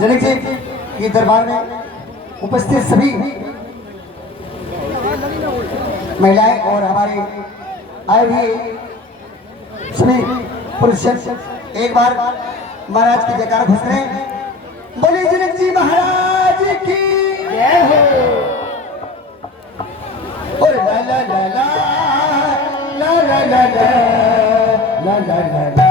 जनक जी के दरबार में उपस्थित सभी महिलाएं और हमारे आए हुए सभी पुरुष एक बार महाराज की जयकार घोष करें। बोले जनक जी महाराज की जय हो। और ला ला ला ला ला ला ला ला ला ला ला।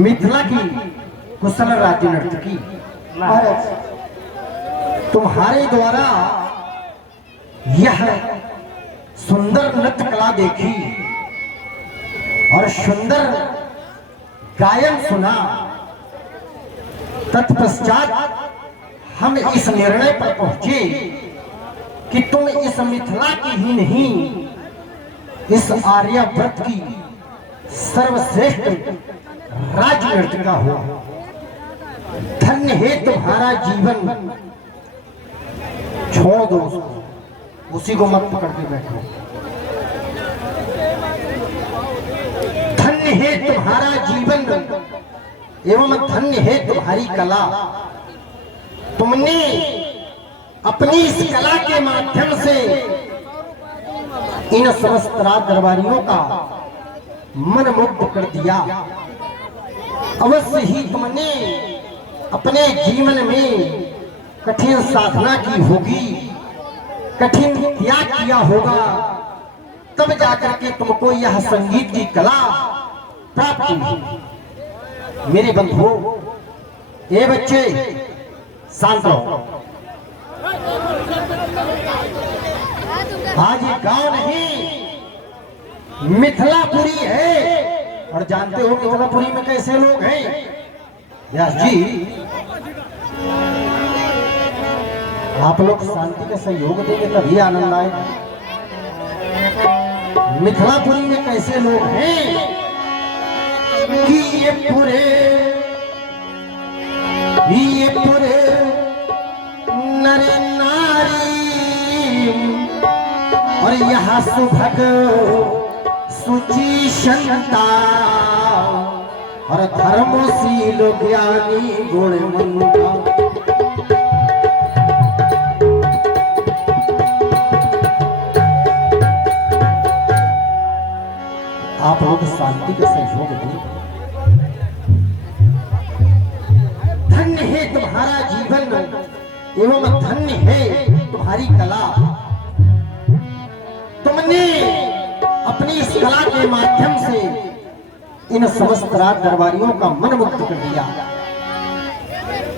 मिथिला की कुशल राज्य नर्तकी महाराज, तुम्हारे द्वारा यह सुंदर नृत्य कला देखी और सुंदर गायन सुना, तत्पश्चात हम इस निर्णय पर पहुंचे कि तुम इस मिथिला की ही नहीं, इस आर्यावर्त की सर्वश्रेष्ठ राज नर्तिका हो। धन्य है तुम्हारा जीवन। छोड़ दो उसको, उसी को मत पकड़ के बैठो। धन्य है तुम्हारा जीवन एवं धन्य है तुम्हारी कला। तुमने अपनी इस कला के माध्यम से इन समस्त राज दरबारियों का मन मुग्ध कर दिया। अवश्य ही तुमने अपने जीवन में कठिन साधना की होगी, कठिन त्याग किया होगा, तब जाकर के तुमको यह संगीत की कला प्राप्त हुई। मेरे बंधुओं, ये बच्चे शांत रहो। आज ये गांव नहीं मिथिलापुरी है, और जानते हो मिथिलापुरी में कैसे लोग हैं। व्यास जी, आप लोग शांति का सहयोग देंगे तभी आनंद आएगा। मिथिलापुरी में कैसे लोग हैं कि ये पूरे नर नारी और यहाँ सुभग सुचि संता और धर्मशील ज्ञानी गुणवंता। आप लोग शांति का सहयोग दें। धन्य है तुम्हारा जीवन एवं धन्य है तुम्हारी कला। तुमने अपनी इस कला के माध्यम से इन समस्त राज दरबारियों का मन मुक्त कर दिया।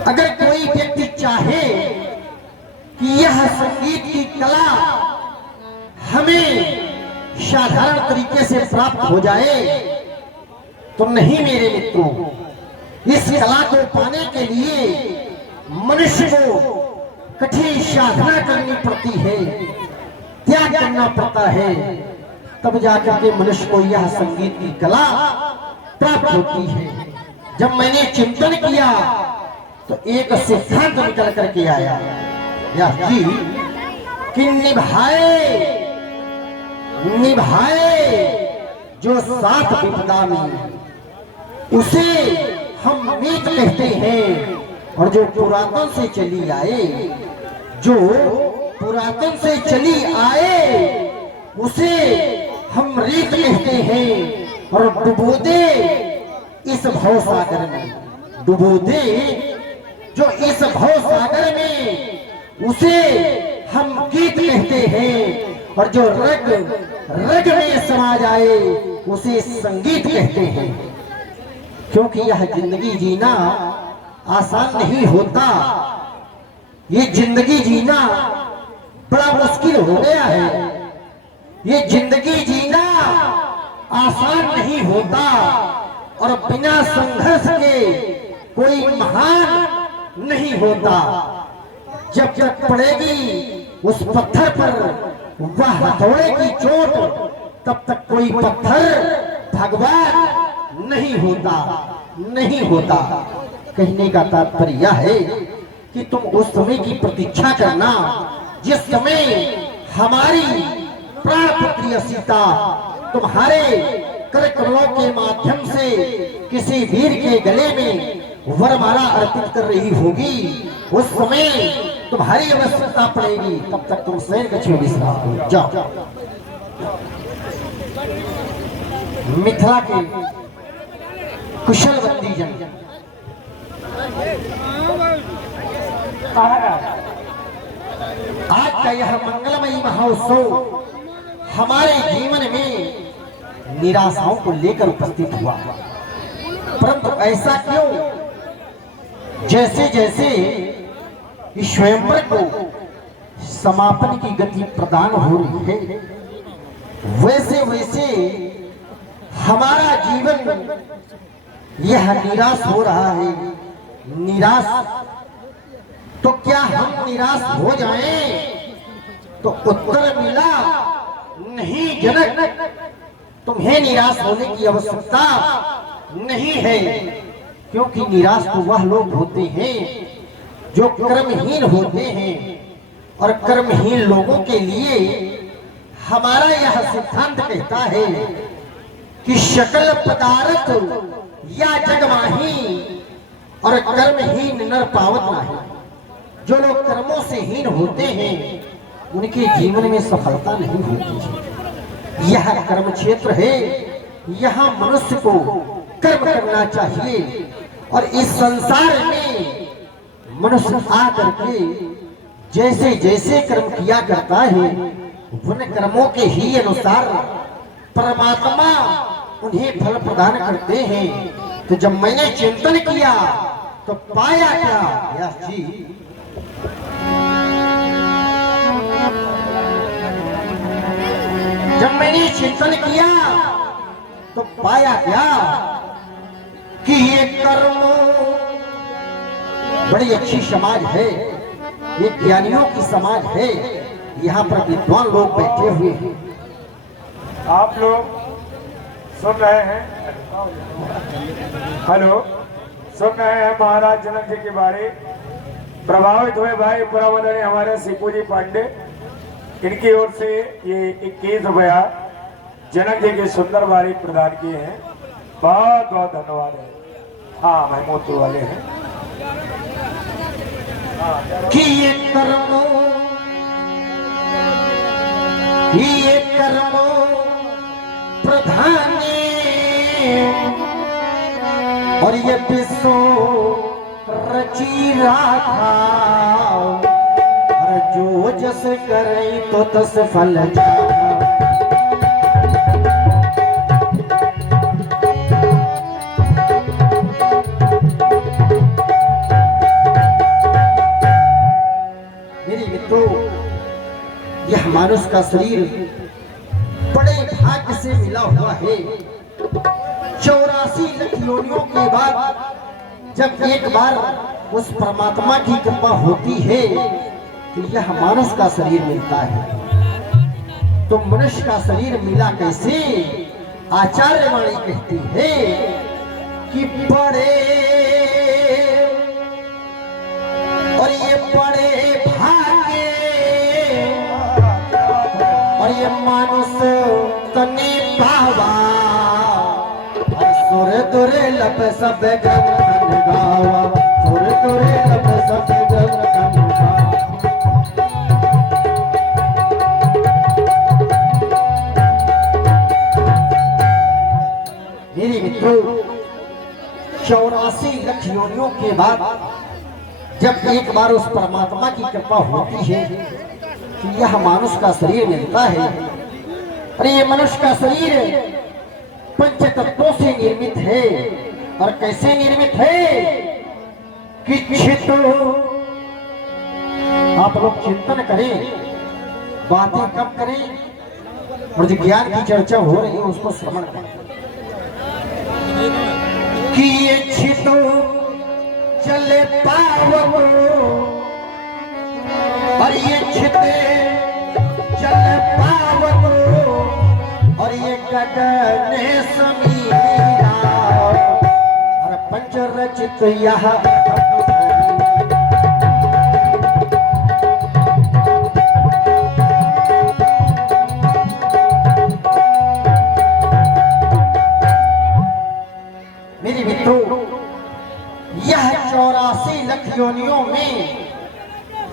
अगर कोई व्यक्ति चाहे कि यह संगीत की कला हमें साधारण तरीके से प्राप्त हो जाए तो नहीं मेरे मित्रों, इस कला को पाने के लिए मनुष्य को कठिन साधना करनी पड़ती है, त्याग करना पड़ता है, तब जाकर के मनुष्य को यह संगीत की कला प्राप्त होती है। जब मैंने चिंतन किया तो एक सिद्धांत निकल करके आया व्यास जी कि निभाए जो साथ विपदा में उसे हम मीत कहते हैं, और जो पुरातन से चली आए, जो पुरातन से चली आए उसे हम रीत कहते हैं। और डुबो दे इस भव सागर में, डुबो दे जो इस भव सागर में उसे हम गीत कहते हैं, और जो रग रग में समा जाए उसे संगीत कहते हैं। क्योंकि यह जिंदगी जीना आसान नहीं होता, ये जिंदगी जीना बड़ा मुश्किल हो गया है। ये जिंदगी जीना आसान नहीं होता, और बिना संघर्ष के कोई महान नहीं होता। जब तक पड़ेगी उस पत्थर पर वह हथौड़े की चोट, तब तक कोई पत्थर भगवान नहीं होता, नहीं होता। कहने का तात्पर्य यह है कि तुम उस समय की प्रतीक्षा करना जिस समय हमारी प्राणपुत्री सीता तुम्हारे कर कमलों के माध्यम से किसी वीर के गले में वरमाला अर्पित कर रही होगी, उस समय तुम्हारी आवश्यकता पड़ेगी। तब तक तुम स्वयं कछुए विश्राम करो, जाओ। मिथिला के कुशल बंदी जन आज का यह मंगलमयी महोत्सव हमारे जीवन में निराशाओं को लेकर उपस्थित हुआ, परंतु ऐसा क्यों? जैसे जैसे इस स्वयंवर को समापन की गति प्रदान हो रही है, वैसे वैसे हमारा जीवन यह निराश हो रहा है। निराश तो क्या हम निराश हो जाएं? तो उत्तर मिला नहीं जनक, तुम्हें निराश होने की आवश्यकता नहीं है। क्योंकि निराश तो वह लोग होते हैं जो कर्महीन होते हैं, और कर्महीन लोगों के लिए हमारा यह सिद्धांत कहता है कि सकल पदार्थ या जगमाही और कर्महीन नर पावत नहीं। जो लोग कर्मों से हीन होते हैं उनके जीवन में सफलता नहीं होती है। यह कर्म क्षेत्र है, यहाँ मनुष्य को कर्म करना चाहिए। और इस संसार में मनुष्य आकर के जैसे जैसे कर्म किया करता है, उन कर्मों के ही अनुसार परमात्मा उन्हें फल प्रदान करते हैं। तो जब मैंने चिंतन किया तो पाया क्या व्यास जी, जब मैंने चिंतन किया तो पाया क्या कि ये कर्म बड़ी अच्छी समाज है, ये ज्ञानियों की समाज है। यहाँ पर विद्वान लोग बैठे हुए हैं। आप लोग सुन रहे हैं, हेलो, सुन रहे हैं महाराज जनक जी के बारे। प्रभावित हुए भाई पुरावदनी हमारे सीपू जी पांडे, इनकी ओर से ये 21 रुपया जनक जी की सुंदर बारी प्रदान किए हैं। बहुत बहुत धन्यवाद है। हाँ, महमूदपुर वाले हैं। कि ये कर्म प्रधान और ये विश्व रची राखा, और जो जस करे तो तस फल जाना। मेरी मित्रों, यह मानुष का शरीर बड़े भाग्य से मिला हुआ है। 84 लाख योनियों के बाद जब एक बार उस परमात्मा की कृपा होती है तो यह मानुष का शरीर मिलता है। तो मनुष्य का शरीर मिला कैसे? आचार्य वाणी कहती है कि बड़े और ये बड़े भाग्य और ये मानुष तने पावा, सुर दुर्लभ सब गम गावा, सुर दुर्लभ सब गम गावा। मेरे मित्रों, 84 लाख योनियों के बाद जब एक बार उस परमात्मा की कृपा होती है कि यह मनुष्य का शरीर मिलता है। अरे ये मनुष्य का शरीर पंच तत्वों से निर्मित है। और कैसे निर्मित है कि आप लोग चिंतन करें, बातें कम करें और जो ज्ञान की चर्चा हो रही है उसको श्रवण करें। कि ये छितो चले पावो और ये छिते चले पावो और ये गगन समीरा और पंच रचित यह मेरे मित्रों, यह 84 लाख योनियों में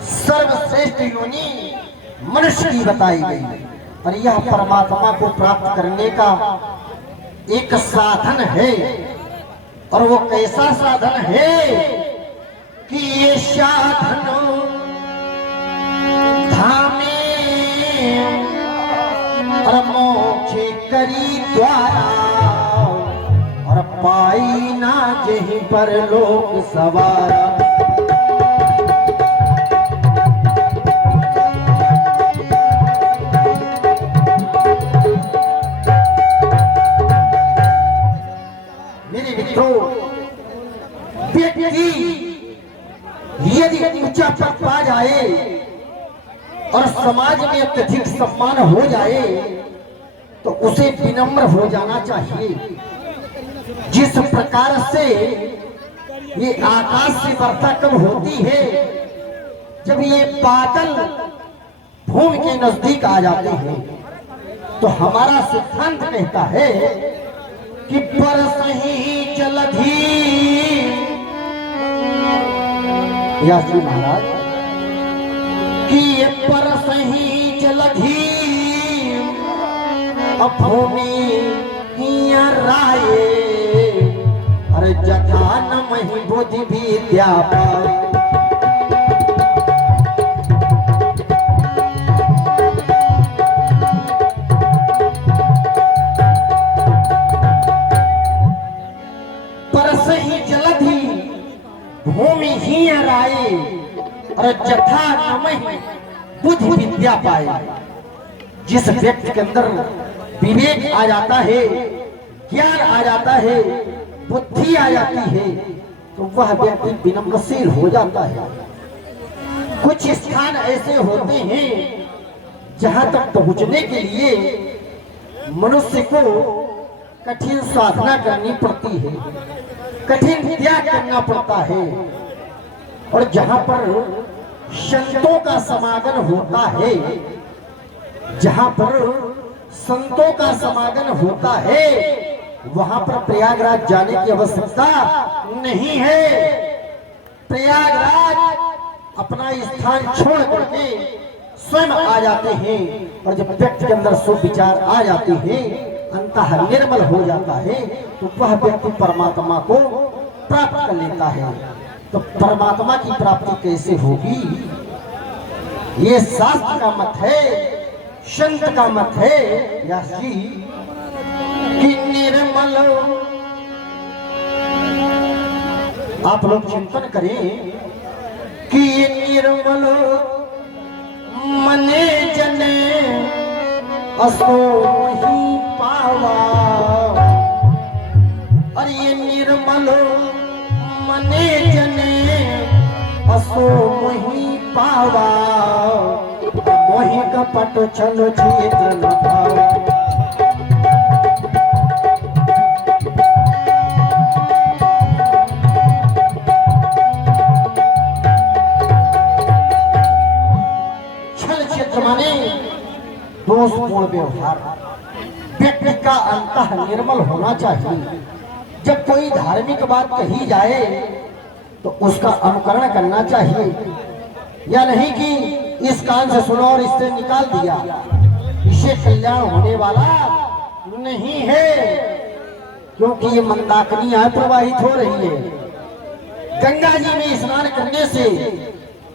सर्वश्रेष्ठ योनि मनुष्य की बताई गई। और यह परमात्मा को प्राप्त करने का एक साधन है। और वो कैसा साधन है कि ये साधन धामे और मोक्ष करी द्वारा और पाई ना जहीं पर लोक सवारा। मेरे मित्रों, व्यक्ति यदि ऊंचा पद पा जाए और समाज में अत्यधिक सम्मान हो जाए तो उसे विनम्र हो जाना चाहिए। जिस प्रकार से ये आकाश से वर्षा कब होती है, जब ये बादल भूमि के नजदीक आ जाते हैं, तो हमारा सिद्धांत कहता है कि बरसही जलधि। व्यास जी महाराज कि ये बरसही जलधि भूमि हिया राये, अरे जथा न मही बुद्धि विद्या पाए। परस ही जलधि भूमि हिया राये, अरे जथा न मही बुद्धि विद्या पाए। जिस व्यक्ति के अंदर विवेक आ जाता है, ज्ञान आ जाता है, बुद्धि आ जाती है, तो वह व्यक्ति विनम्रशील हो जाता है। कुछ स्थान ऐसे होते हैं जहां तक पहुंचने के लिए मनुष्य को कठिन साधना करनी पड़ती है, कठिन त्याग करना पड़ता है। और जहां पर संतों का समागम होता है, जहां पर संतों का समागम होता है, वहां पर प्रयागराज जाने की आवश्यकता नहीं है। प्रयागराज अपना स्थान छोड़ करके स्वयं आ जाते हैं, और जब व्यक्ति के अंदर शुभ विचार आ जाते हैं, अंतः निर्मल हो जाता है, तो वह व्यक्ति परमात्मा को प्राप्त कर लेता है। तो परमात्मा की प्राप्ति कैसे होगी? ये शास्त्र का मत है, संत का मत है व्यास जी कि निर्मल। आप लोग चिंतन करें कि ये निर्मल मने जने असो ही पावा, और ये निर्मल मने जने असो ही पावा, मोहि कपट चलो छिद्र न भाव। छल छिद्र माने दोषपूर्ण व्यवहार। व्यक्ति का अंतः निर्मल होना चाहिए। जब कोई धार्मिक बात कही जाए तो उसका अनुकरण करना चाहिए, या नहीं कि इस कान से सुनो और इससे निकाल दिया। इससे कल्याण होने वाला नहीं है, क्योंकि ये मंदाकिनियां प्रवाहित हो रही है। गंगा जी में स्नान करने से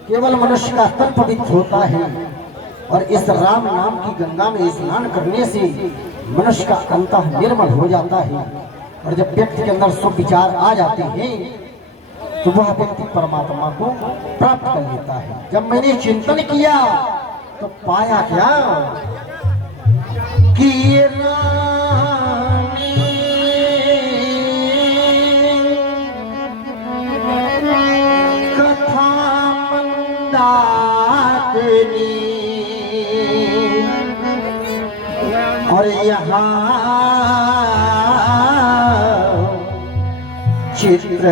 केवल मनुष्य का तन पवित्र होता है, और इस राम नाम की गंगा में स्नान करने से मनुष्य का अंतः निर्मल हो जाता है। और जब व्यक्ति के अंदर शुभ विचार आ जाते हैं, तो वह व्यक्ति परमात्मा को प्राप्त कर लेता है। जब मैंने चिंतन किया तो पाया क्या कि कथा मंदाकिनी, और यहाँ चित्र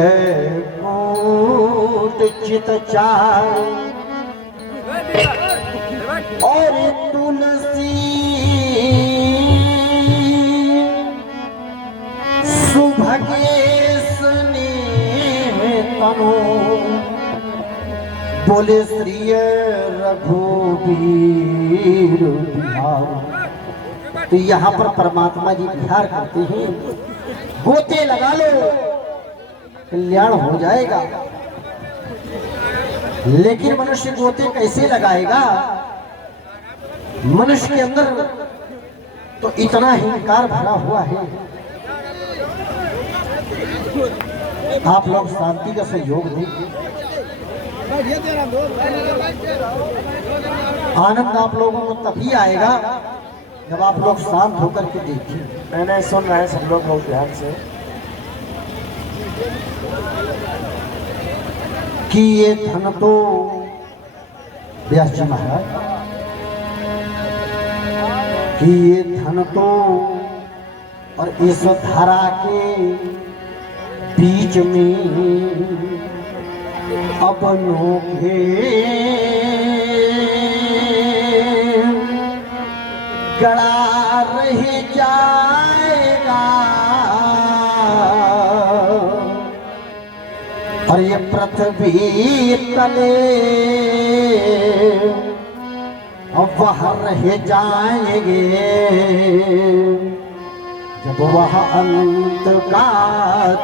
चित चार, और तुलसी सुभगेश तनु, बोले श्री रघुवीर बिहार। तो यहाँ पर परमात्मा जी विहार करते हैं। गोते लगा लो, कल्याण हो जाएगा। लेकिन मनुष्य गोते कैसे लगाएगा? मनुष्य के अंदर तो इतना हिंकार भरा हुआ है। आप लोग शांति का सहयोग दें। आनंद आप लोगों को तभी आएगा जब आप लोग शांत होकर के देखिए। मैंने सुन रहे हैं सब लोग बहुत ध्यान से कि ये धन तो व्यास जी महाराज, कि ये धन तो और इस धारा के बीच में अपनों के गड़ा रह जाएगा, और ये पृथ्वी तले अब वह रह जाएंगे। तो वह अंत का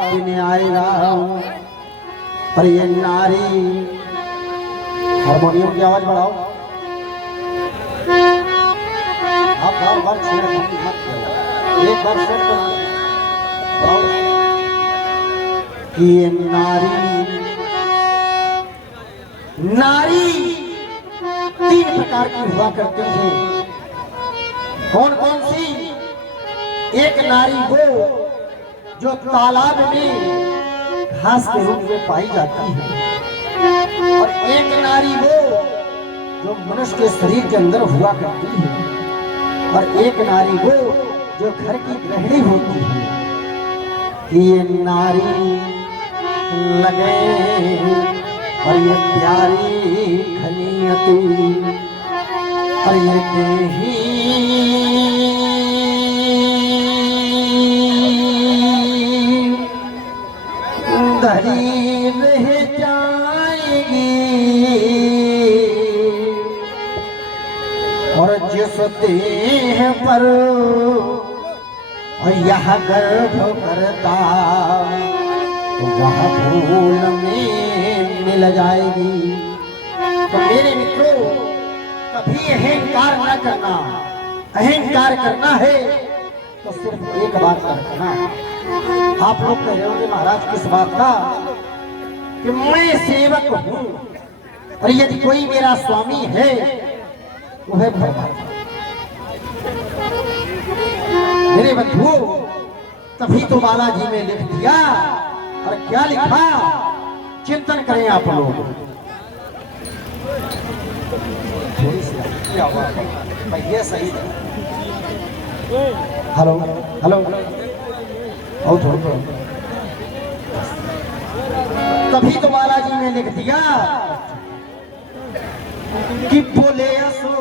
दिन आएगा। पर ये नारी, हारमोनियम की आवाज बढ़ाओ, आप बार छेड़ मत करो, एक बार सेट करो कि ये नारी तीन प्रकार की हुआ करती है। कौन कौन सी? एक नारी वो जो तालाब में घास के रूप में पाई जाती है, और एक नारी वो जो मनुष्य के शरीर के अंदर हुआ करती है, और एक नारी वो जो घर की गृहिणी होती है। ये नारी लगे और ये प्यारी खनियती, और ये देही धरी रह जाएगी, और जिस देह पर और यह गर्भ करता तो वह भूल में मिल जाएगी। तो मेरे मित्रों, कभी अहंकार न करना। अहंकार करना है तो सिर्फ एक बार करना। आप लोग कह रहे होंगे महाराज किस बात का? कि मैं सेवक हूँ और यदि कोई मेरा स्वामी है वह भगवान। मेरे बंधुओं, तभी तो बालाजी ने लिख दिया। और क्या लिखा? चिंतन करें आप लोग। थोड़ी सी क्या हुआ? ये सही है। हेलो हेलो, और थोड़ा। तभी तो बालाजी ने लिख दिया कि बोले असो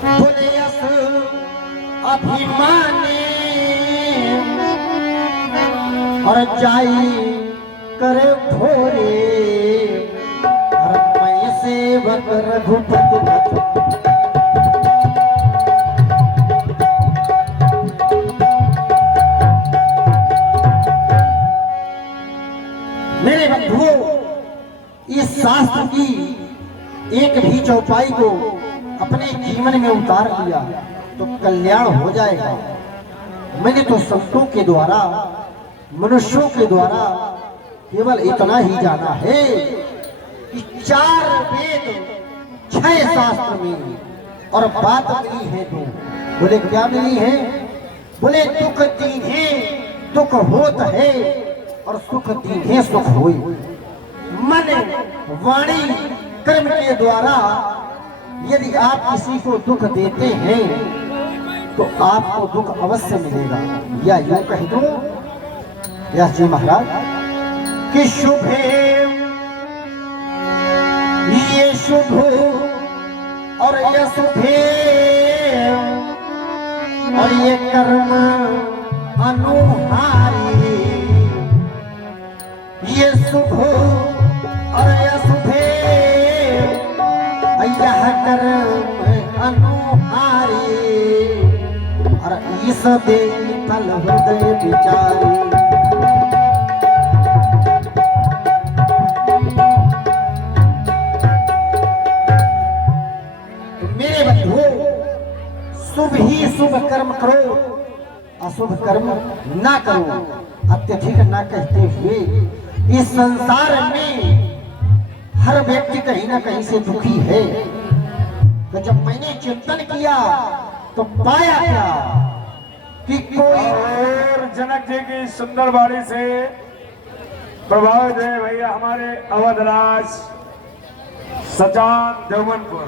बोले असो अभिमाने और जाई कर भोरे, और मैं सेवक रघुपति। मेरे बंधुओं, इस शास्त्र की एक भी चौपाई को अपने जीवन में उतार लिया तो कल्याण हो जाएगा। मैंने तो संतों के द्वारा, मनुष्यों के द्वारा केवल इतना ही जाना है कि 4 वेद 6 शास्त्र में और बात मिली है तो बोले क्या मिली है? बोले दुख दीन्हे दुख होत है और सुख दीन्हे सुख होई। मन वाणी कर्म के द्वारा यदि आप किसी को दुख देते हैं तो आपको दुख अवश्य मिलेगा। या यूं कह दो व्यास जी महाराज कि शुभे ये शुभ और ये शुभे और ये कर्म अनुहारी, ये शुभ और ये शुभे यह कर्म अनुहारी, और इस दे फल हृदय विचारी। तो मेरे बंधुओं, शुभ ही शुभ कर्म करो, अशुभ कर्म ना करो। अत्यधिक ना कहते हुए इस संसार में हर व्यक्ति कहीं ना कहीं से दुखी है। तो जब मैंने चिंतन किया तो पाया क्या कि कोई और जनक जी की सुंदर वाणी से प्रभावित है भैया हमारे अवधराज सचान देवनपुर।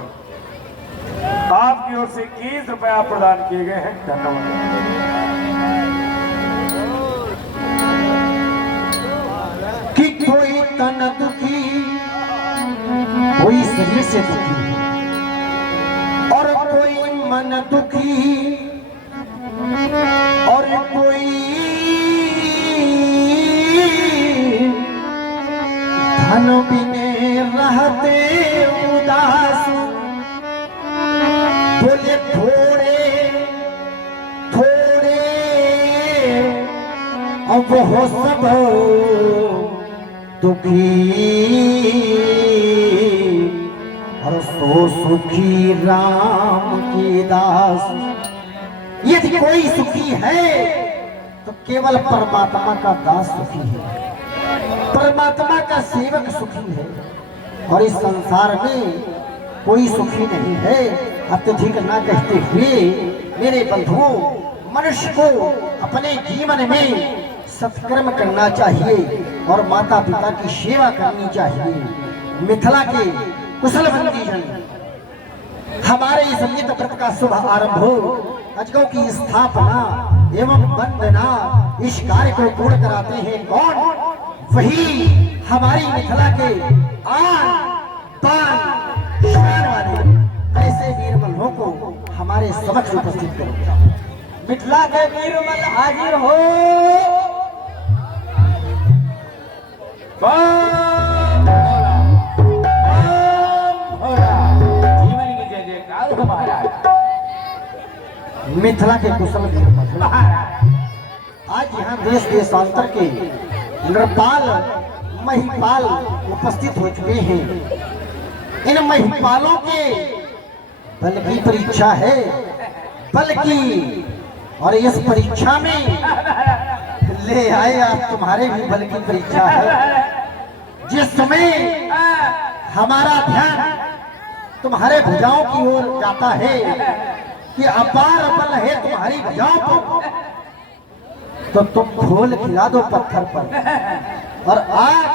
आपकी ओर से 21 रुपया प्रदान किए गए हैं। धन्यवाद। कि कोई तन दुखी, कोई शरीर से दुखी और कोई मन दुखी और कोई धन बिने रहते उदास, दुखी और सो सुखी राम की दास। यदि कोई सुखी है तो केवल परमात्मा का दास सुखी है, परमात्मा का सेवक सुखी है। और इस संसार में कोई सुखी नहीं है। अत्यधिक ना कहते हुए मेरे बंधुओं, मनुष्य को अपने जीवन में सत्कर्म करना चाहिए और माता पिता की सेवा करनी चाहिए। मिथिला के कुशलवंती जन हमारे इस संगीत व्रत का शुभ आरंभ हो, अजगों की स्थापना एवं वंदना, इस कार्य को पूर्ण कराते हैं कौन? वही हमारी मिथिला के आन बान शान वाले ऐसे वीरमल्लों को हमारे समक्ष उपस्थित करो। मिथिला के वीरमल हाजिर हो। जीवन की जय जयकार हो महाराज। मिथिला के कुशल वीरमल आज यहाँ देश देशांतर के नृपाल महिपाल उपस्थित हो चुके हैं। इन महिपालों के बल की परीक्षा है, बल की, और इस परीक्षा में ले आए आप, तुम्हारे भी बल की परीक्षा है। जिस समय हमारा ध्यान तुम्हारे भुजाओं की ओर जाता है कि अपार बल है तुम्हारी भुजाओं को, तो तुम फूल खिला दो पत्थर पर और आग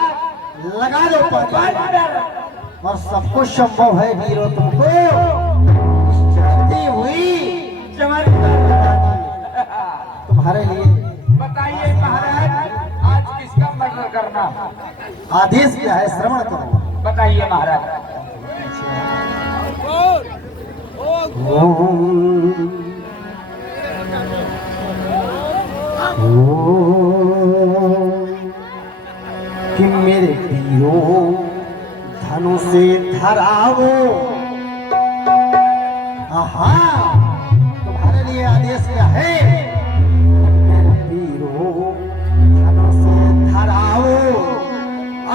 लगा दो पर, और सब कुछ संभव है वीरों तुमको चलती हुई तुम्हारे लिए। बताइए महाराज, आज किसका मर्डर करना? आदेश क्या है, श्रवण करो। बताइए महाराज। कि मेरे पीरों धनु से धरावो। तुम्हारे लिए आदेश क्या है? मेरे पीरों धनु से धरावो,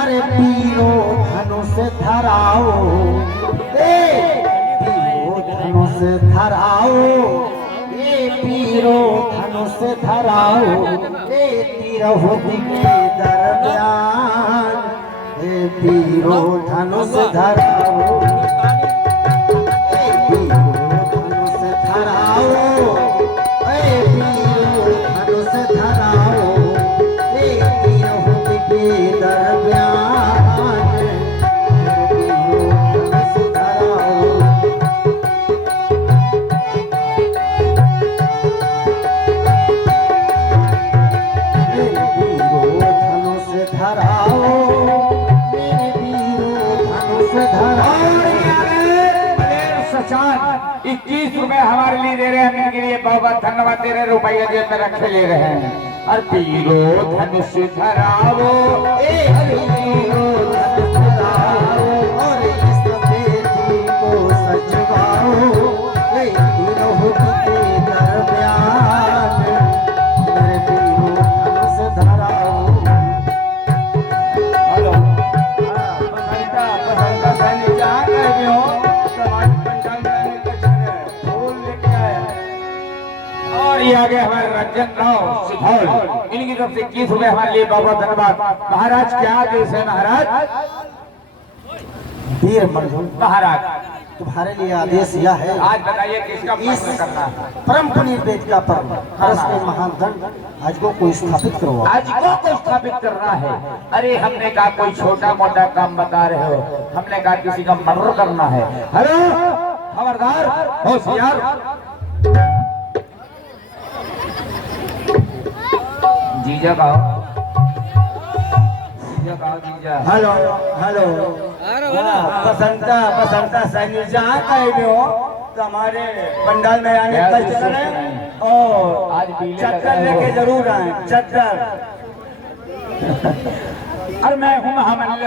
अरे पीरों धनु से धरावो, पीरों धनु से धराओ, ये पीरों धनु से धराओ, ये तीरहो के दरमियान, ये पीरों धनु से धराओ, ये पीरों धनु से धराओ, ये पीरों धनु से धराओ, ये तीरहो के दरमियान, ये पीरों धनु से धराओ। सचार 21 रुपए हमारे लिए दे रहे हैं, इनके लिए बहुत बहुत धन्यवाद दे रहे हैं। रुपया जेब में रखे ले रहे हैं। और पीरो धनुष धराओ, ए पीरो धनुष धराओ, और इस बेटी को सजवाओ, ए तीनों के दरमियान, मेरे पीरो धनुष धराओ। हेलो, पसंदा सैनिक जहाँ कहीं भी हो, समाज पंचायत में कुछ फूल लेके आए। और ये आगे हमारे रंजन राव सिद्धौल, इनकी तरफ से 21 रुपए हमारे लिए बहुत बहुत धन्यवाद। महाराज क्या आदेश है महाराज? वीर मल्ल महाराज तुम्हारे लिए आदेश यह है, आज बताइए किसका इस प्रश्न करना है? परम पुनीत का पर्व हर्ष के महान दंड आज को स्थापित करवाओ। आज को स्थापित करना है। अरे हमने कहा कोई छोटा मोटा काम बता रहे हो, हमने कहा किसी का मर्डर करना है। हेलो खबरदार, होशियार। जीजा कहो, जीजा कहो, जीजा। हेलो हेलो, बसंता सैनिक जहाँ कहीं भी हो, तो हमारे पंडाल में आने का चलन है, और आज पीले चक्कर लेके जरूर आए, चक्कर। और मैं हूँ महामल्ल,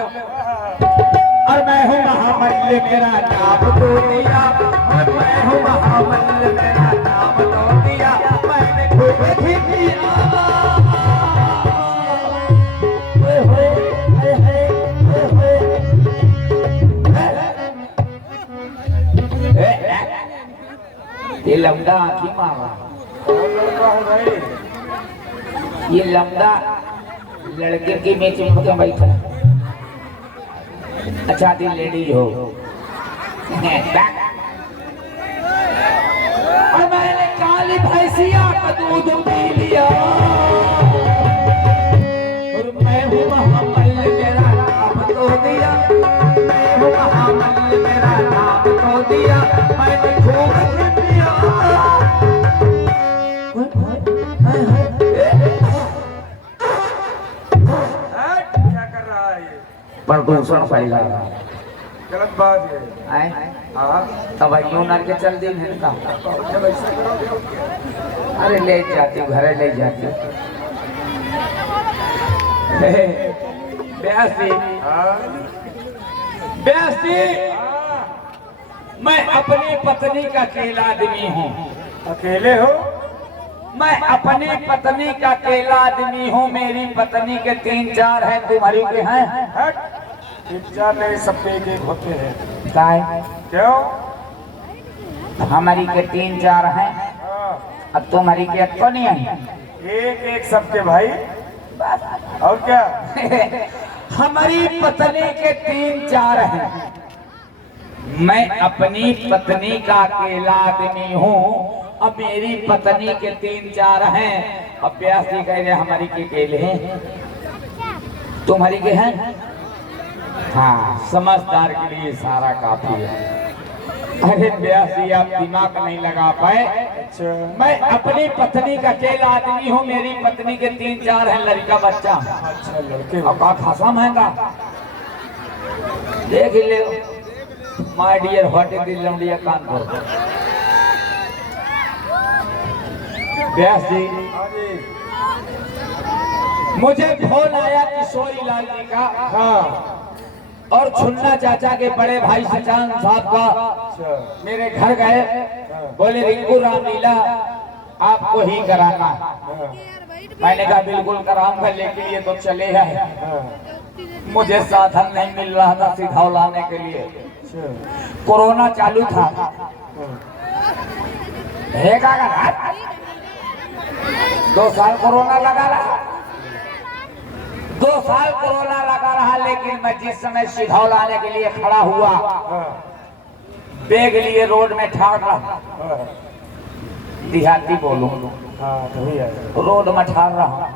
और मैं हूँ महामल्ल, मेरा नाम तो दिया, और मैं हूँ महामल्ल, मेरा नाम तो दिया, मैंने खूब ही किया। ये लमड़ा आँखी मारा, कौन लड़का है भाई? ये लमड़ा लड़के की में चिपक के बैठा। अच्छा दी लेडीज हो। और मैंने काली भैंसिया का दूध पी लिया और मैं हूँ महामल मेरा नाम तो दिया, मैं हूँ महामल मेरा नाम तो दिया, मैंने खूब पिया। क्या कर रहा है ये? प्रदूषण फैला रहा है। गलत बात है। आए हाँ, तब यूं नर के चल दिन इनका। जब ऐसा करोगे और क्या? अरे ले जाती हूँ, घरे ले जाती हूँ। ब्यासी हाँ, ब्यासी, हाँ, मैं अपनी पत्नी का अकेला आदमी हूँ। अकेले हो? मैं अपनी पत्नी का अकेला आदमी हूँ। मेरी पत्नी के 3-4 हैं, तुम्हारी के हैं? हट, 3-4 नहीं, सबके एक होते हैं। काय क्यों? हमारी के 3-4 हैं, हाँ, अब तुम्हारी के तो नहीं है। एक सबके भाई। और क्या? हमारी पत्नी के 3-4 हैं, मैं अपनी पत्नी का अकेला आदमी हूँ। अब मेरी पत्नी के 3-4 हैं। अब ब्यासी कह रहे हमारी के अकेले हैं, तुम्हारी के हैं? हाँ, समझदार के लिए सारा काफी है। अरे ब्यासी, आप दिमाग नहीं लगा पाए। अच्छा, मैं अपनी पत्नी का अकेला आदमी हूँ। मेरी पत्नी के 3-4 हैं, लड़का बच्चा। अच्छा लड़के हो। अब का खासा महंगा देख ले। My dear what is this लौंडिया कानपुर। ब्यासी, हाँ जी, मुझे फोन आया किशोरी लाल जी का हाँ, और छुन्ना चाचा के बड़े भाई सचान साहब का। अच्छा, मेरे घर गए, बोले रिंकू रामलीला आपको ही कराना। हाँ, मैंने कहा बिल्कुल कराऊंगा, लेकिन ये तो चले हैं, हाँ, मुझे साधन नहीं मिल रहा था सिधौल लाने के लिए। अच्छा, कोरोना चालू था। हाँ, है का 2 साल कोरोना लगा रहा, 2 साल कोरोना लगा रहा। लेकिन मैं जिस समय सिधौल आने के लिए खड़ा हुआ, हाँ, बैग लिए रोड में ठाड़ रहा। हाँ, देहाती बोलूं, हाँ, वही है। रोड में ठाड़ रहा,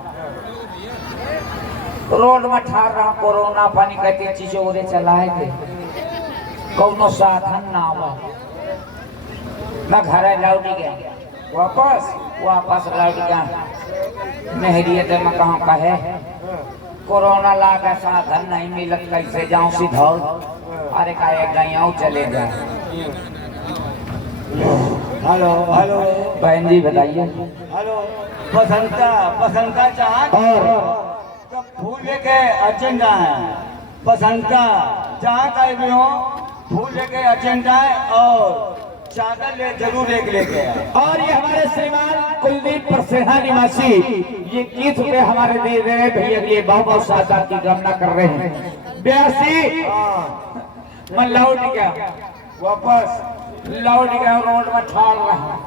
रोड में ठाड़ रहा। कोरोना पानी कहते चीजें उड़े चलाए थे, कौनो साधन ना हो। मैं घर लौट गया, वापस? वापस लौट गया। मेहरियत में कहाँ का है, हाँ, कोरोना लागा साधन नहीं मिलत, कैसे जाऊं सिधौल। अरे काहे गया चले जाए। हेलो हेलो बहन जी बताइए। हेलो, बसंता चाहत और तो फूल लेके एजेंडा है। बसंता जहाँ का भी हो, फूल लेके एजेंडा है और चादर ले जरूर एक लेके आए। और ये हमारे श्रीमान कुलदीप परसेहा निवासी ये ₹30 हमारे दे रहे भैया के लिए बहुत बहुत साथ की कामना कर रहे हैं। 82 मैं लौट गया, वापस? लौट गया, रोड में ठाड़ रहा।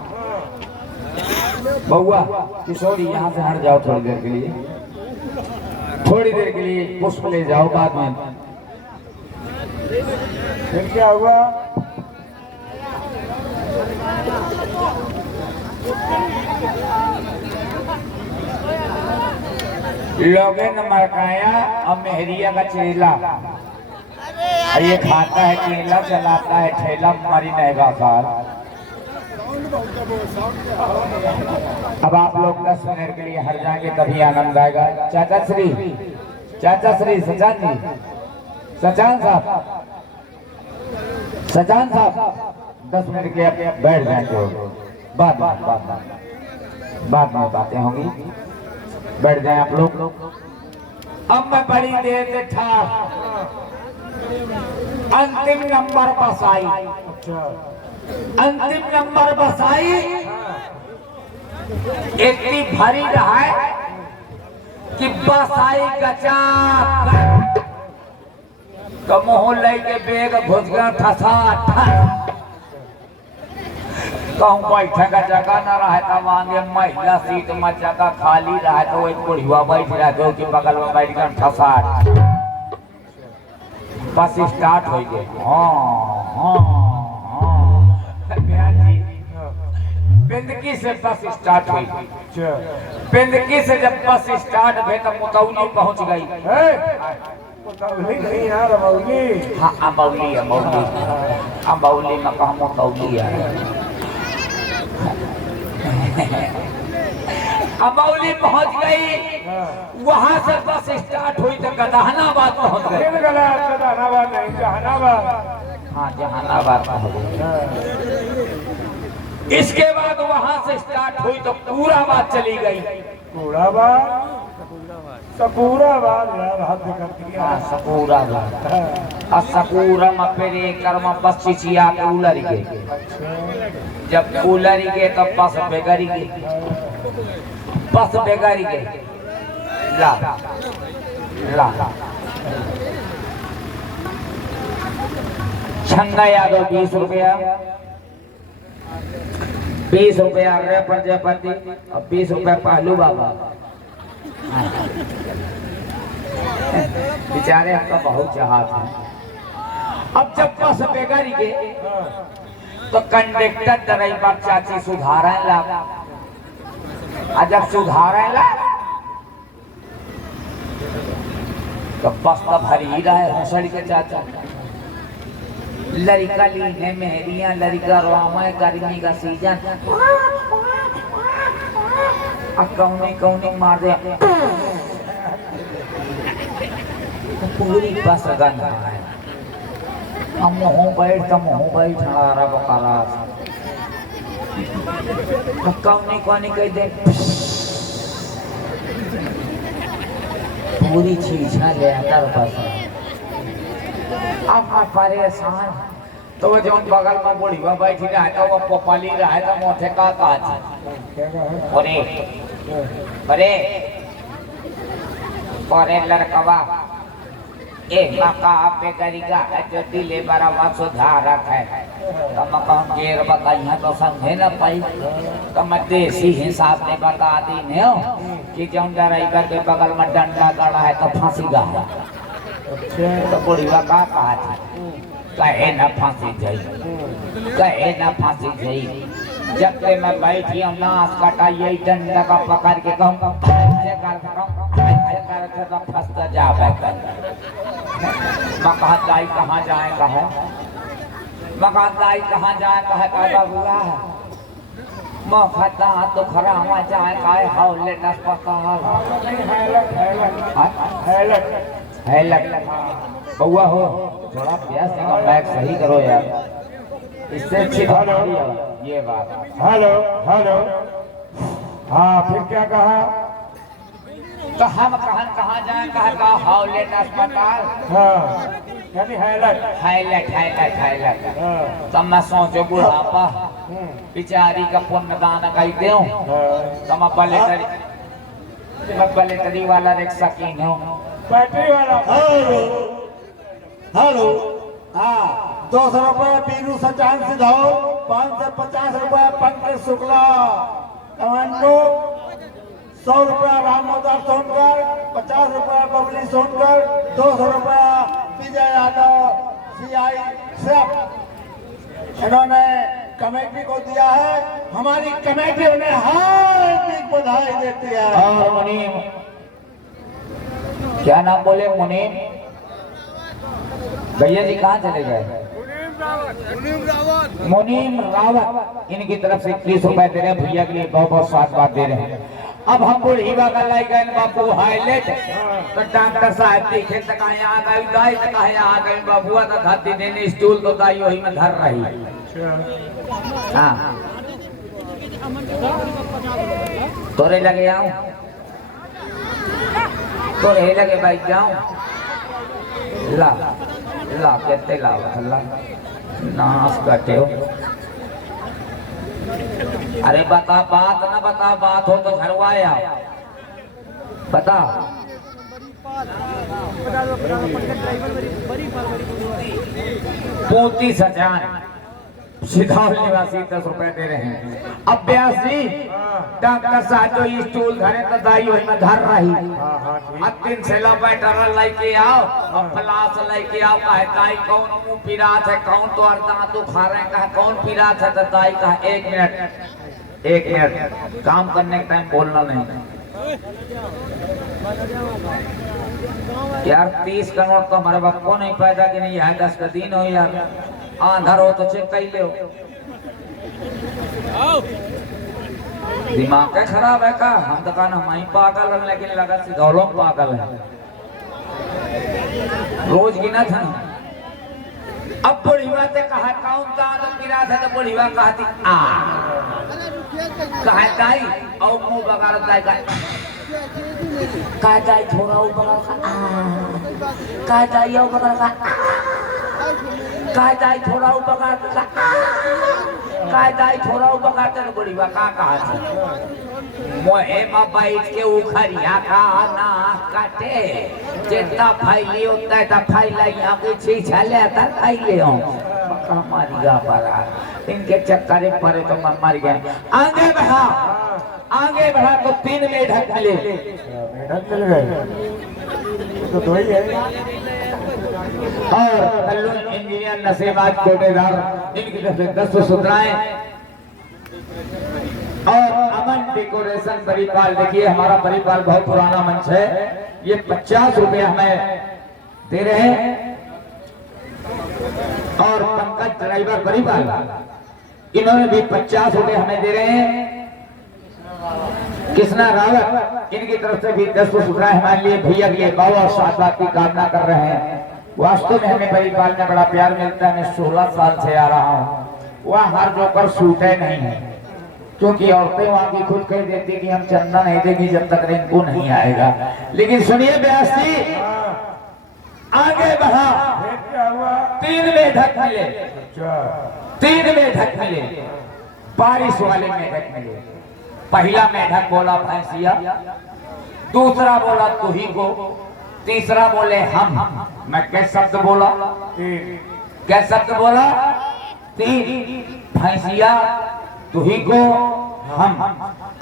बउआ किशोरी यहाँ से हट जाओ थोड़ी देर के लिए, थोड़ी देर के लिए पुष्प ले जाओ, बाद में। फिर क्या हुआ? लोगे न मरकाया और मेहरिया का चेला, ये खाता है केला, चलाता है ठेला, हमारी नहगा साल। अब आप लोग 10 मिनट के लिए हट जाएंगे तभी आनंद आएगा। चाचा श्री सचान जी, सचान साहब 10 मिनट के आप बैठ जाएंगे, बाद में बातें होंगी, बैठ जाए आप लोग। अब मैं बड़ी देर से ठाड़, अंतिम नंबर बस आई, अच्छा, अंतिम नंबर बस आई। इतनी भारी रहा है कि बस आई गचा तो मोहल्ले के बेग घुस गया ठसा ठस। कहूँ बैठे का जगह न रहे तो मांगे महिला सीट में जगह खाली रहे तो एक बुढ़िया बैठ रहे तो कि बगल में बैठ कर ठसाट बस स्टार्ट हो गए। बिंदगी से बस स्टार्ट हुई। बिंदगी से जब बस स्टार्ट हुई तो मुतौली पहुंच गई। नहीं यार अमौली। हाँ अमौली अमौली अमौली में कहा मुतौली है। अमौली पहुंच गई। वहां से बस स्टार्ट हुई तो गदहनाबाद पहुंच गई। गदहनाबाद नहीं जहानाबाद। हाँ जहानाबाद पहुंच गई। इसके बाद वहां से स्टार्ट हुई तो पूराबाद चली गई। पूराबाद सपूराबाद यार हद कर दिया। हाँ सपूराबाद और सपूरा में फिर एक कर्म बस चिचिया के उलर गए। जब उलर गए तो बस बेगरी गई। बस बेगरी गई। ला ला छंगा यादव 20 रुपया 20 रुपया रे प्रजापति और 20 रुपया पहलू बाबा। बेचारे आपका बहुत चाहत है। अब जब बस बेगारी के तो कंडक्टर ड्राइवर चाची सुधारे लगा। और जब सुधारे लगा तो बस तो भर ही रहा है हंसड़ी के चाचा। लड़का ली है मेहरिया लड़का रोमा गर्मी का सीजन कौनी कौनी मार दे पूरी बस गंदा है। हम मुँह बैठ हमारा बकाला कौनी कौनी कह दे पूरी चीज ना ले आता बस। अब मैं परेशान तो वो जो बगल में बुढ़िया बैठी रहा है तो वो पोपली रहा है तो मोथे का काज अरे अरे अरे लड़कवा ए मका पे करेगा जो दिले बराबर सुधारक है तो मैं कहूँ गेर बताइए तो समझे न पाई तो मैं देसी हिसाब में बता दी नहीं कि जो ड्राइवर के बगल में डंडा गड़ा है तो फांसी गा है। तो बुढ़िया का कहा था कहे न फांसी जाई कहे न फांसी जाई। जब से मैं बैठी हूँ नाश कटाइए डंडा का पकड़ के कहूँ तो फंसता जा मकानदाई कहाँ जाए कहे मकानदाई कहाँ जाए कहे का बुरा है मखता तो खरामा जाए कहे हौले अस्पताल बउआ हो थोड़ा प्यास बैग सही करो यार इससे अच्छी ये बात। हेलो हेलो हाँ फिर क्या कहा? तो हम कहाँ जाए कहा हौलेट अस्पताल। हाँ यानी हैलट हैलट हैलट हैलट। तब मैं सोचो बुढ़ापा बेचारी का पुण्य दान कर दे तो मैं पलेटरी वाला रिक्शा की हूँ बैटरी वाला। हेलो हाँ 200 रुपया बीरू सचान सिधाओ 550 रुपया पंकज शुक्ला कमांडो 100 रुपया रामोदास सोनकर 50 रुपया बबली सोनकर 200 रुपया विजय यादव सीआई सेफ इन्होंने कमेटी को दिया है। हमारी कमेटी उन्हें हार्दिक बधाई देती है। और मुनीम क्या नाम बोले मुनीम भैया जी कहाँ चले गए? मुनीम रावत इनकी तरफ से 21 रुपए दे रहे हैं भैया के लिए बहुत बहुत स्वागत दे रहे हैं। अब हम बुढ़ीवा का लाई गए बाबू हाईलाइट तो डॉक्टर साहब देखे तो कहे आ गई दाई तो कहे आ गई बाबुआ तो धरती देने स्टूल तो दाई वही में धर रही। हाँ तोरे लगे आऊं तोरे लगे भाई जाऊं ला ला कहते ला ला नाश कटे हो। अरे बता बात ना बता बात हो तो घरवाया बता। सिधौल निवासी 10 रुपए दे रहे हैं। अब ब्यास जी डॉक्टर साहब जो ये स्टूल धरे तो दाई वही में धर रही। अब 3 से बैठा लेके आओ अब प्लास लेके आओ कहे दाई कौन मुंह पीरात है कौन तो दांत दुखा रहे हैं कहे कौन पीरात है तो दाई कहा 1 मिनट काम करने के टाइम बोलना नहीं। यार 30 का नोट तो हमारे बाप को नहीं पैदा कि नहीं है 10 का दिन हो यार आंधर हो तो चेक कर ले दिमाग का खराब है का हम तो कहना हम ही पागल है लेकिन लगा सिधौलों पागल है रोज गिना था ना। अब बुढ़ीवा से कहा कौन दांत पीरा था तो बुढ़ीवा कहती आ कहा दाई और मुंह बगाड़ दाई का दाई थोड़ा ऊपर का दाई ऊपर का दाई थोड़ा ऊपर का दाई थोड़ा ऊपर तेरे बुढ़ीवा का कहा था मोहे में बैठ के उखरिया का ना काटे जितना फैली उतना तो फैला यहाँ पे छीछा ले आता खाई ले हमारी गा पड़ा इनके चक्कर में पड़े तो मैं मर गए। आगे बढ़ा तो 3 मेढक मिले। मेढक मिल गए तो 2 ही है। और कल्लू इंजीनियर नसेबाज कोटेदार इनकी तरफ से 10 सुधराएं और अमन डेकोरेशन परिपाल देखिए हमारा परिपाल बहुत पुराना मंच है ये 50 रुपए हमें दे रहे हैं। और पंकज ड्राइवर परिपाल इन्होंने भी 50 रुपए हमें दे रहे हैं। कृष्णा रावत इनकी तरफ से भी 10 सुधराएं हमारे लिए भैया के लिए बहुत आशीर्वाद की कामना कर रहे हैं। वास्तव में हमें परिपाल में बड़ा प्यार मिलता है। मैं 16 साल से आ रहा हूँ वह हर जोकर सूटे नहीं है क्योंकि औरतें वहां की खुद कह देती कि हम चंदा नहीं देंगे जब तक रिंकू नहीं आएगा। लेकिन सुनिए ब्यास जी आगे बढ़ा 3 मेढक मिले 3 मेढक मिले बारिश वाले मेढक मिले। पहला मेढक बोला भैंसिया दूसरा बोला तू ही को तीसरा बोले हम। मैं क्या शब्द बोला क्या शब्द बोला 3 भैंसिया तू ही को हम।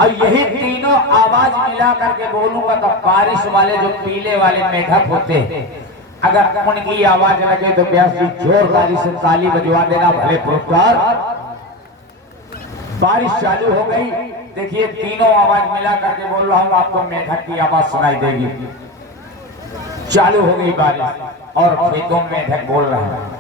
अब यही तीनों आवाज मिला करके बोलूंगा तो बारिश वाले जो पीले वाले मेढक होते हैं अगर उनकी आवाज लगे तो व्यास जी जोरदारी से ताली बजवा देना भले पुरस्कार। बारिश चालू हो गई देखिए तीनों आवाज मिला करके बोल रहा हूँ आपको मेढक की आवाज सुनाई देगी। चालू हो गई बारिश और खेतों में मेढक बोल रहे हैं।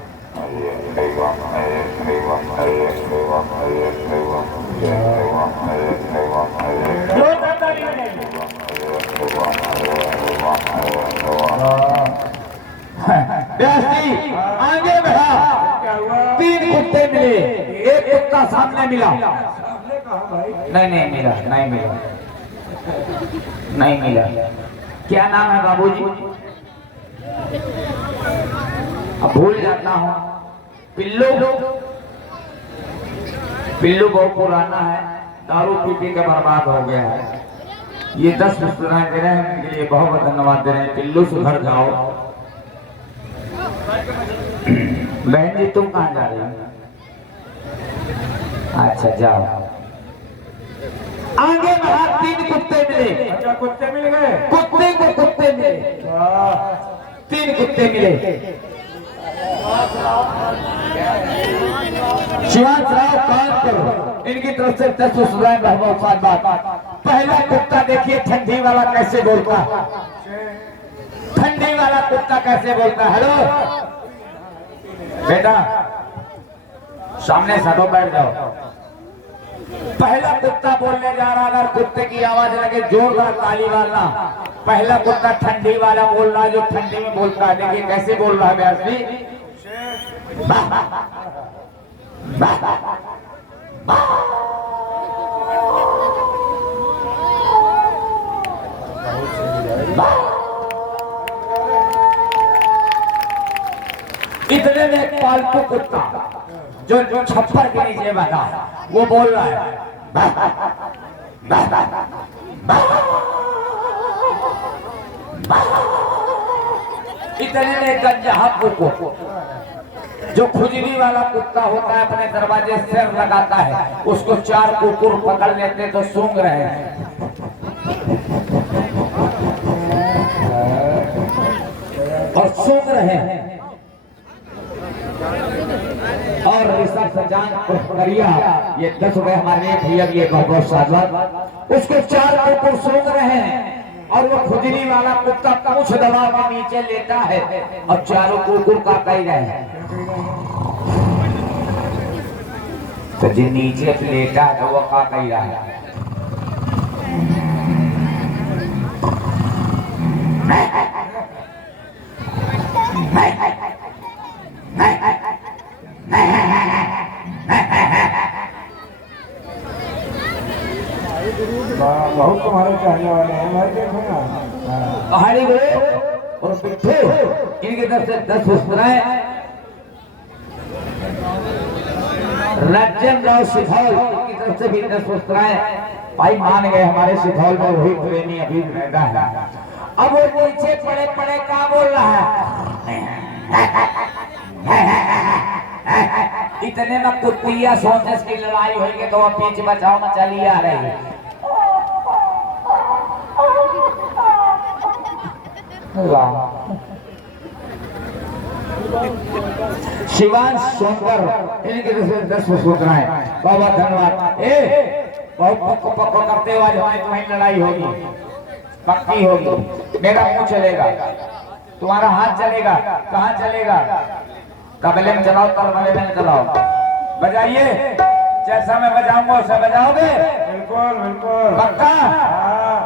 आगे बढ़ा 3 कुत्ते मिले 1 कुत्ता सामने मिला नहीं मिला नहीं मिला। क्या नाम है बाबूजी अब भूल जाता हूँ। पिल्लू पिल्लू बहुत पुराना है दारू पी के बर्बाद हो गया है। ये 10 मुस्कुराए दे रहे हैं इनके लिए बहुत बहुत धन्यवाद दे रहे हैं। पिल्लू सुधर जाओ। बहन जी तुम कहाँ जा रही हो? अच्छा जाओ। आगे बढ़ा 3 कुत्ते मिले। अच्छा कुत्ते मिल गए कुत्ते को कुत्ते मिले 3 कुत्ते मिले। शिवांश राव कानपुर इनकी तरफ से 10 सुधराएं बहुत बात। पहला कुत्ता देखिए ठंडी वाला कैसे बोलता ठंडी वाला कुत्ता कैसे बोलता हेलो बेटा सामने सड़ो बैठ जाओ। पहला कुत्ता बोलने जा रहा अगर कुत्ते की आवाज लगे जोरदार ताली वाला। पहला कुत्ता ठंडी वाला बोल रहा है जो ठंडी में बोलता है। देखिए कैसे बोल रहा है व्यास जी इतने में एक पालतू कुत्ता जो छप्पर के नीचे बैठा वो बोल रहा है इतने में गंजा को जो खुजली वाला कुत्ता होता है अपने दरवाजे सिर लगाता है, उसको 4 कुकुर पकड़ लेते तो सूंघ रहे हैं। और सूंघ रहे हैं। और ऋषभ सजान करिया ये 10 रुपए हमारे भैया ये बहुत बहुत साधुवाद। उसको 4 कुकुर सूंघ रहे हैं और वो खुजली वाला कुत्ता पूंछ दबा के नीचे लेटा है और 4 कुकुर का कह रहे हैं। तो जो नीचे लेटा है तो वो का कह रहा है। बहुत तुम्हारे चाहने वाले हैं भाई, देखो ना। हरी गुरु और पिट्ठू इनकी तरफ से 10 पुष्पराएं। रंजन राव सिधौल की तरफ से भी 10 पुष्पराएं। भाई मान गए हमारे सिधौल में वही प्रेमी अभी रहता है। अब वो नीचे पड़े पड़े क्या बोल रहा है? इतने में कुत्तिया सोचस की लड़ाई होगी तो वो पीछे बचाओ में चली आ रही है। शिवांश सोनकर इनके 10 पुष्पराएं। बहुत धन्यवाद। बहुत पक्को पक्को करते हुए हमारी तुम्हारी लड़ाई होगी, पक्की होगी। मेरा मुंह चलेगा, तुम्हारा हाथ चलेगा। कहाँ चलेगा? कबले में चलाओ, तलवाले में चलाओ। बजाइए, जैसा मैं बजाऊंगा उसे बजाओगे? बिल्कुल बिल्कुल पक्का?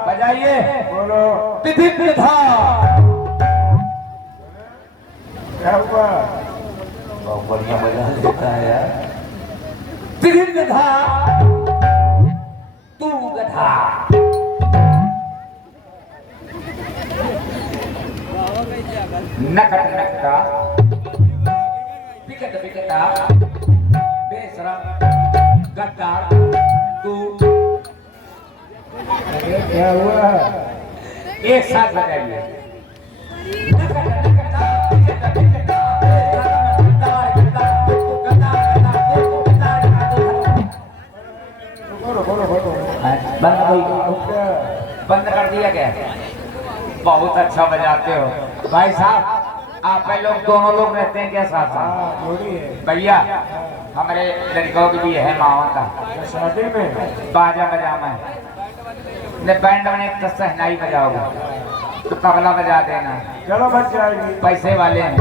बजाइए। बोलो तिथित था। क्या हुआ? बहुत बढ़िया बजा लेता है यार। तिथित था तू गधा। नकट नकटा पिकट पिकटा बेशरम गद्दार तू। क्या हुआ? एक साथ बजाइए। नकट नकटा पिकट पिकटा बेशरम गद्दार गद्दार तू गद्दार गद्दार तू गद्दार गद्दार। बोलो बोलो बोलो। बंद कर दिया क्या? बहुत अच्छा बजाते हो भाई साहब। आप लोग दोनों लोग रहते हैं क्या साथ साथ? जोड़ी है भैया हमारे लड़कों के लिए है मावा का शादी में बाजा बजाना है। ने बैंड में एक सहनाई बजाओगे तो तबला बजा देना। चलो बच जाएगी। पैसे वाले हैं,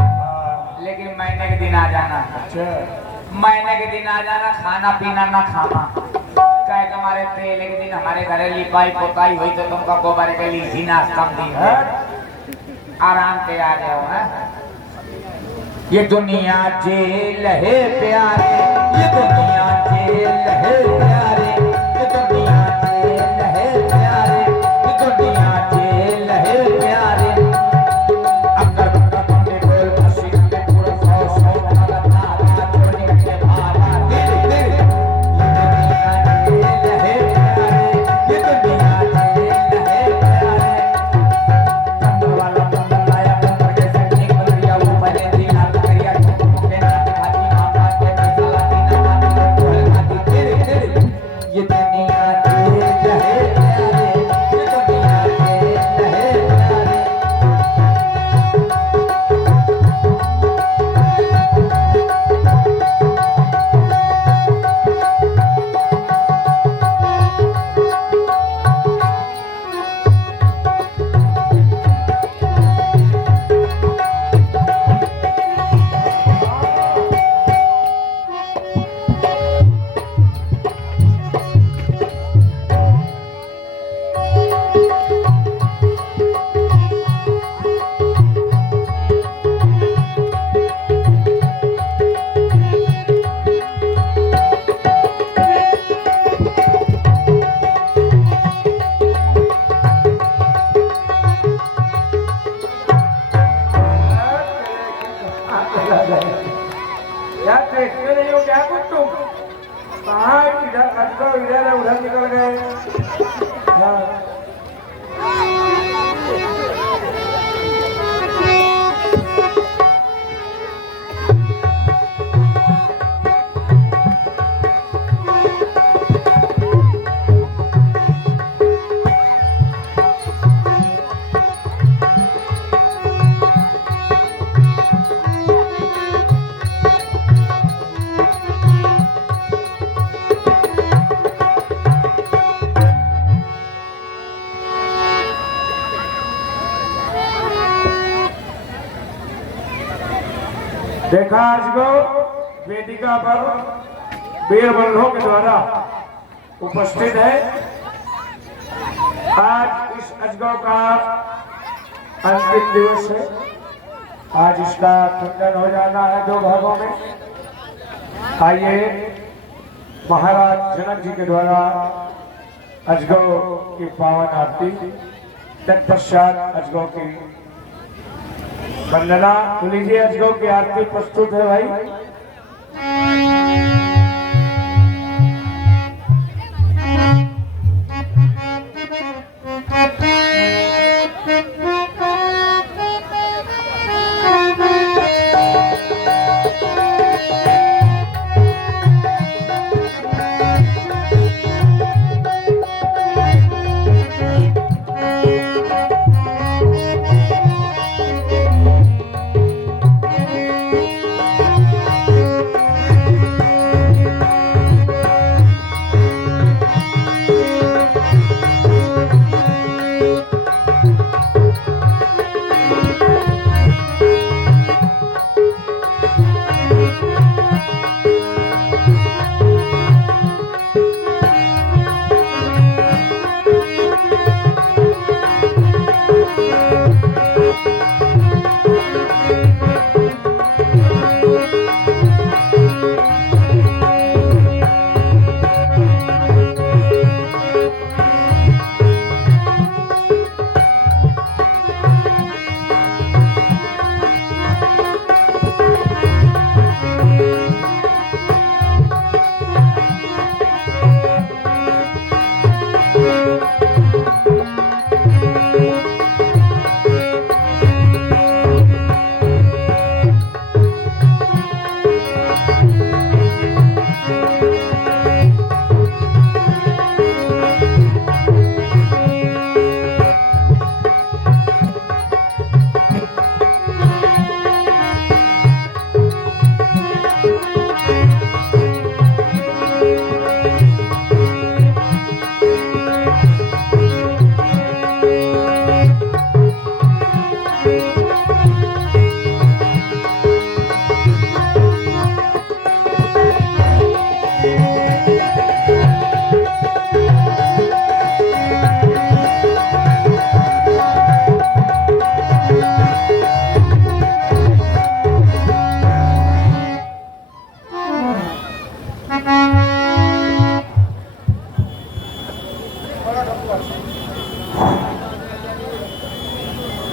लेकिन महीने के दिन आ जाना। अच्छा महीने के दिन आ जाना, खाना पीना ना खाना। क्या हमारे तेल के दिन हमारे घरे लिपाई पोताई हुई तो तुमका गोबर के लिए नाश्ता दी है। आराम से आ जाओ। है ये दुनिया जेल है प्यारे, ये दुनिया जेल है प्यारे, ये दुनिया जेल है प्यारे, ये दुनिया जेल है प्यारे। अगर तुमने बोल असीम में पूरा 100 लगता था छोड़ने के भागा दिल दिल। ये दुनिया जेल है प्यारे, ये दुनिया जेल है प्यारे। कंदर वाला कंदर लाया कंदर के से ठीक बन गया वो मैंने दिला करिया के ना खाती मामा के मसाला दीना मामी बोल खाती तेरे तेरे। ये दुनिया जेल है प्यारे, ये दुनिया जेल है प्यारे। क्या देखते नहीं हो क्या कुछ तुम? कहाँ इधर है उधर निकल गए। हाँ देखा आज को वेदिका पर वीर बंधुओं के द्वारा उपस्थित है। आज इस अजगौ का अंतिम दिवस है। आज इसका खंडन हो जाना है 2 भागों में। आइए महाराज जनक जी के द्वारा अजगौ की पावन आरती, तत्पश्चात अजगौ की वंदना। तो लीजिए अजगौ की आरती प्रस्तुत है भाई।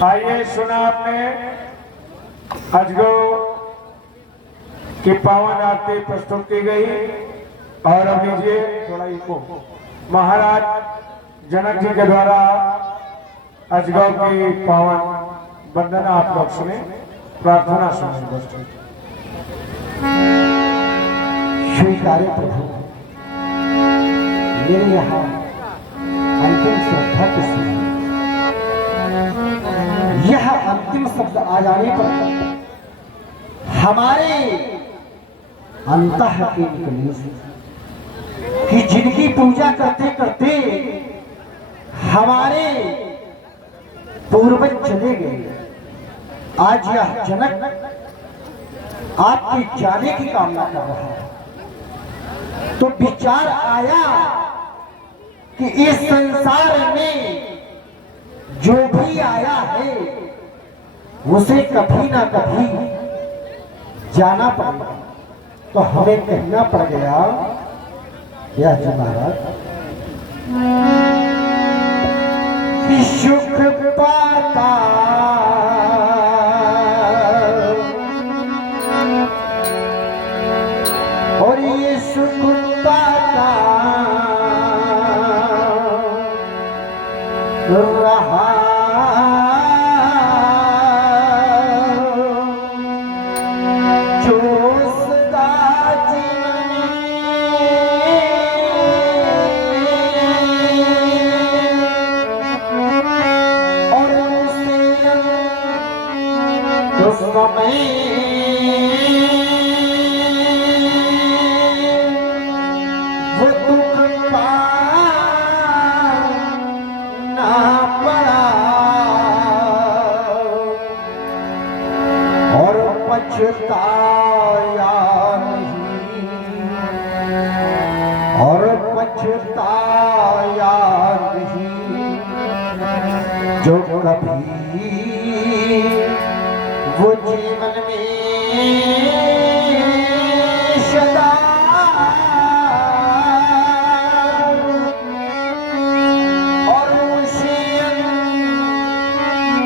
आइए सुना आपने अजगौ की पावन आरती प्रस्तुत की गई। और अब लीजिए थोड़ा इनको महाराज जनक जी के द्वारा अजगौ की पावन वंदना आप लोग सुने, प्रार्थना सुने। स्वीकारे प्रभु, मेरे यहाँ अंतिम श्रद्धा के साथ यह अंतिम शब्द आ जाने पर हमारे अंतः के निकलने से कि जिनकी पूजा करते करते हमारे पूर्वज चले गए, आज यह जनक आपके जाने की कामना कर रहा है। तो विचार आया कि इस संसार में जो भी आया है उसे कभी ना कभी जाना पड़ेगा। तो हमें कहना पड़ गया, या जी महाराज, कि सुख पाता और ये सुख पाता रहा वो दुख पाना पछताया नहीं जो कभी वो जीवन में सदा और उसी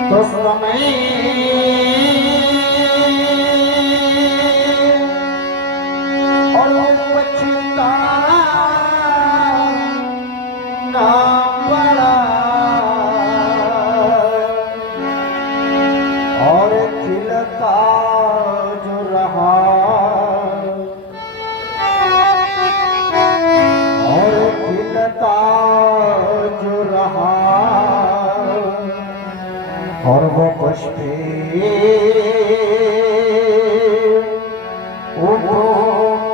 तो समय और पछताना पड़ा और खिलता जो रहा और खिलता जो रहा और वो पुष्पे वो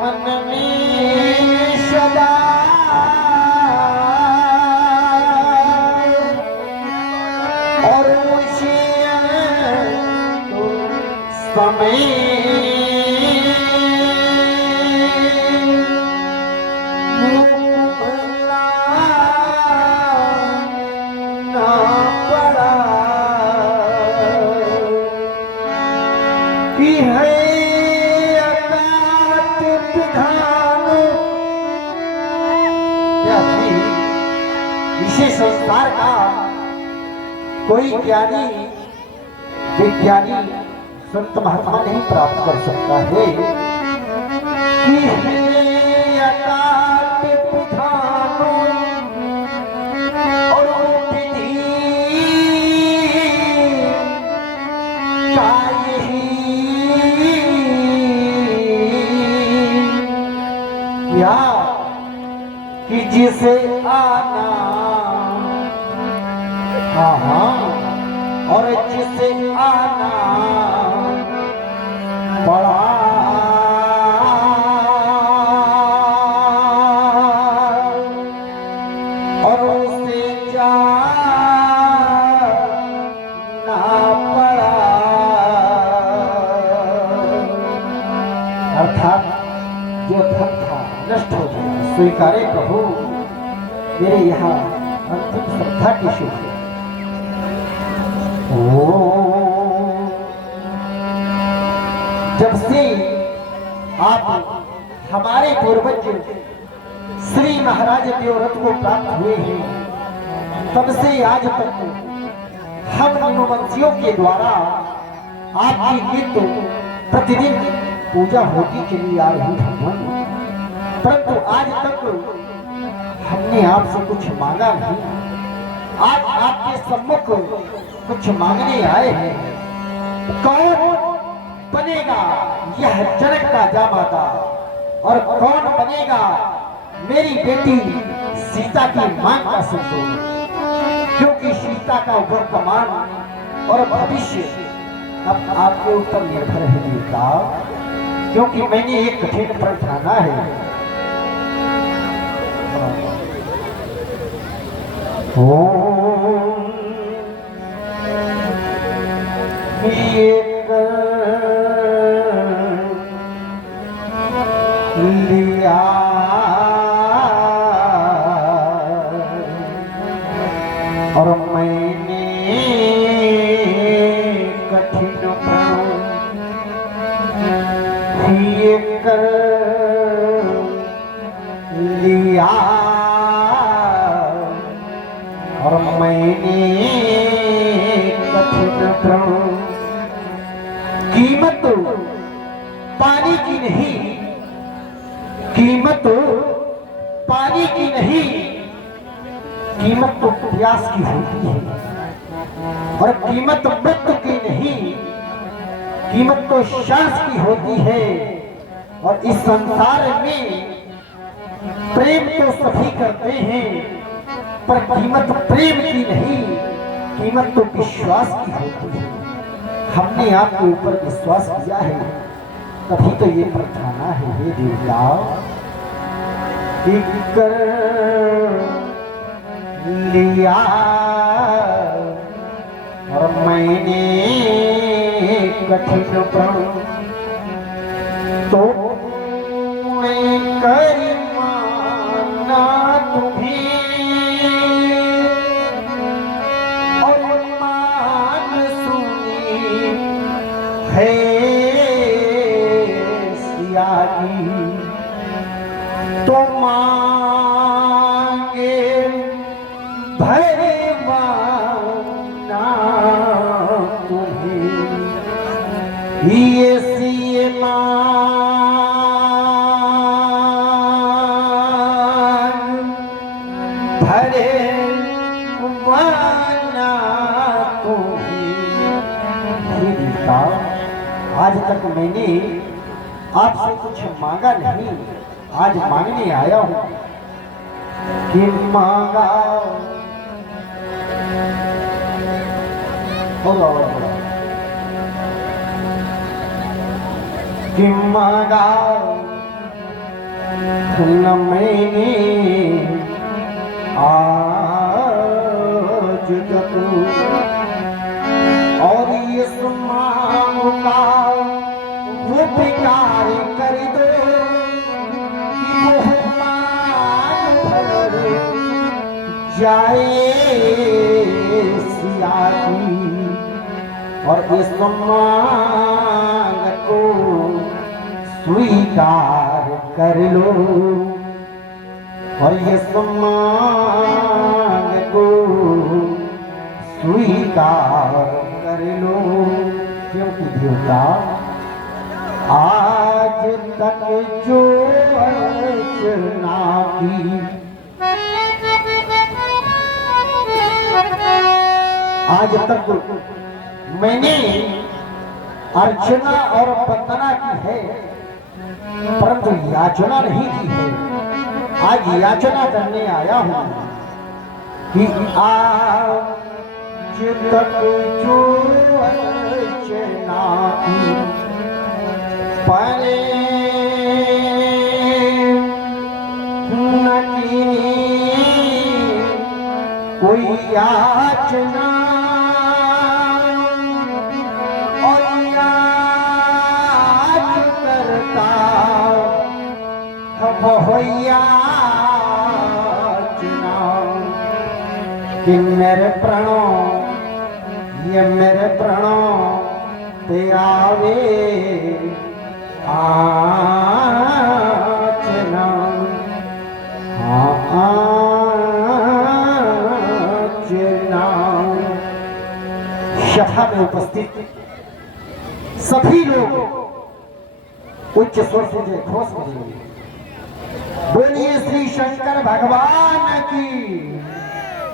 मन में सदा और उसी समय ना पड़ा कि है अकाट विधान। इसी संसार का कोई ज्ञानी विज्ञानी संत महात्मा नहीं प्राप्त कर सकता है कि है अकाट विधान और विधि का यही या कि जिसे आना हाँ और जिसे आना पड़ा और उसे जाना पड़ा। अर्थात जो धन था नष्ट हो गया, स्वीकारे प्रभु मेरे यहाँ अंतिम श्रद्धा की शुभ है। जब से आप हमारे पूर्वज श्री महाराज देवव्रत को प्राप्त हुए हैं तब से आज तक हम मनुवंशियों के द्वारा आपकी नित्य प्रतिदिन पूजा होती चली आ रही भगवान, परंतु आज तक हमने आपसे कुछ मांगा नहीं। आज आपके सम्मुख कुछ मांगने आए हैं। कौन बनेगा यह जनक का जामाता और कौन बनेगा मेरी बेटी सीता की मांग का संतोष, क्योंकि सीता का वर्तमान और भविष्य अब आपके ऊपर निर्भर है देवता, क्योंकि मैंने एक कठिन व्रत ठाना है। लिया और मैंने कठिन कर लिया और मैंने कठिन कीमत पानी की नहीं, कीमत पानी की नहीं, कीमत तो प्यास की होती है और कीमत मृत्यु की नहीं, कीमत तो श्वास की होती है। और इस संसार में प्रेम तो सभी करते हैं पर कीमत प्रेम की नहीं, कीमत तो विश्वास की होती है। हमने आपके ऊपर विश्वास किया है, तभी तो ये प्रार्थना है हे देवता कि कर लिया और मैंने कठिन तो मैं करी माना ये सी मान भरे वाना तू ही गीता। आज तक मैंने आपसे कुछ मांगा नहीं, आज मांगने आया हूँ कि मांगा कि मांगा न मैंने आज तक, और ये मांगा वो बेकार कर दो कि वो मान भर जाए सिया की, और इस मांग को स्वीकार कर लो, और इस मांग को स्वीकार कर लो। क्योंकि देवता आज तक जो अर्चना की, आज तक मैंने अर्चना और वंदना की है, परंतु याचना नहीं की है। आज याचना करने आया हूं कि आज तक जो अर्चना की परे न की कोई याचना, और याच करता हो याचना कि मेरे प्रणों, ये मेरे प्रणों ते आवे आचना। आचना सभा में उपस्थित सभी लोग उच्च स्वर से जय घोष करेंगे। बोलिए श्री शंकर भगवान की।